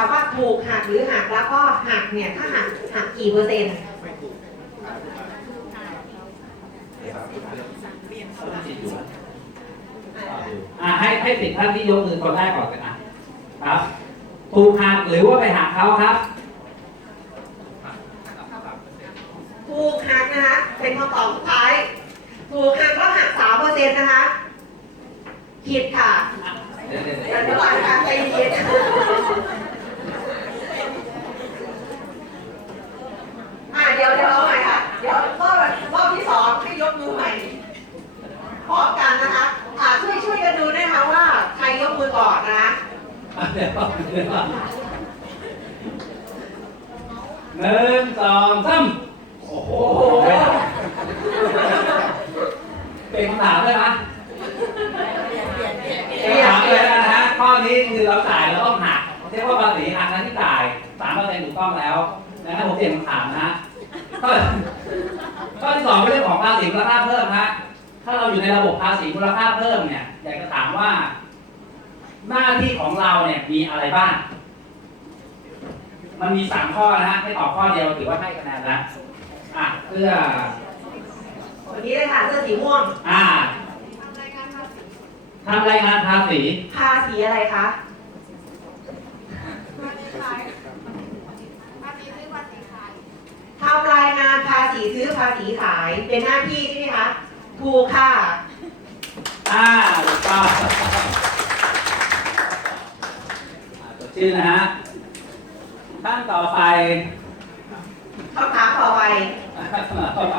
ามว่าถูกหักหรือหักแล้วก็หักเนี่ยถ้าหักหักกี่เปอร์เซ็นต์อ่าให้ให้สิทธิ์ท่านที่ยกมือคนแรกก่อนกันนะครับ ถูกหักหรือว่าไปหักเขาครับ ถูกหักนะคะเป็นคำตอบสุดท้าย ถูกหักก็หักสามเปอร์เซ็นต์นะคะผิดค่ะ เดี๋ยวเดี๋ยวเดี๋เดี๋ยยววก่อนค่ะใจเย็นอะเดี๋ยวเดี๋ยวเอาใหม่ค่ะ เดี๋ยวรอบรอบที่สองให้ยกมือใหม่พร้อมกันนะคะอะช่วยช่วยกันดูนะคะว่าใครยกมือก่อนนะคะ เดี๋ยวเดี๋ยวหนึ่งสองสามโอ้โหเป็นคำถามเลยนะเป็นคำถามเลยนะฮะข้อนี้คือเราจ่ายเราต้องหักเรียกว่าภาษีหักนั้นที่จ่ายสามเปอร์เซ็นต์ถูกต้องแล้วนะครับผมเปลี่ยนคำถามนะฮะข้อข้อที่สองเป็นเรื่องของภาษีมูลค่าเพิ่มฮะถ้าเราอยู่ในระบบภาษีมูลค่าเพิ่มเนี่ยอยากจะถามว่า หน้าที่ของเราเนี่ยมีอะไรบ้าง มันมีสามข้อนะฮะให้ตอบข้อเดียวถือว่าให้คะแนนนะอะเพื่อวันนี้เลยค่ะเสื้อสีม่วงอ่าทำรายงานภาษีภาษีอะไรคะทำรายงานภาษีซื้อภาษีขายเป็นหน้าที่ใช่ไหมคะ ถูกค่ะ อ่าถูกต้องอ่าจด ชื่อนะฮะท่านต่อไปคำถามต่อไป ต่อไป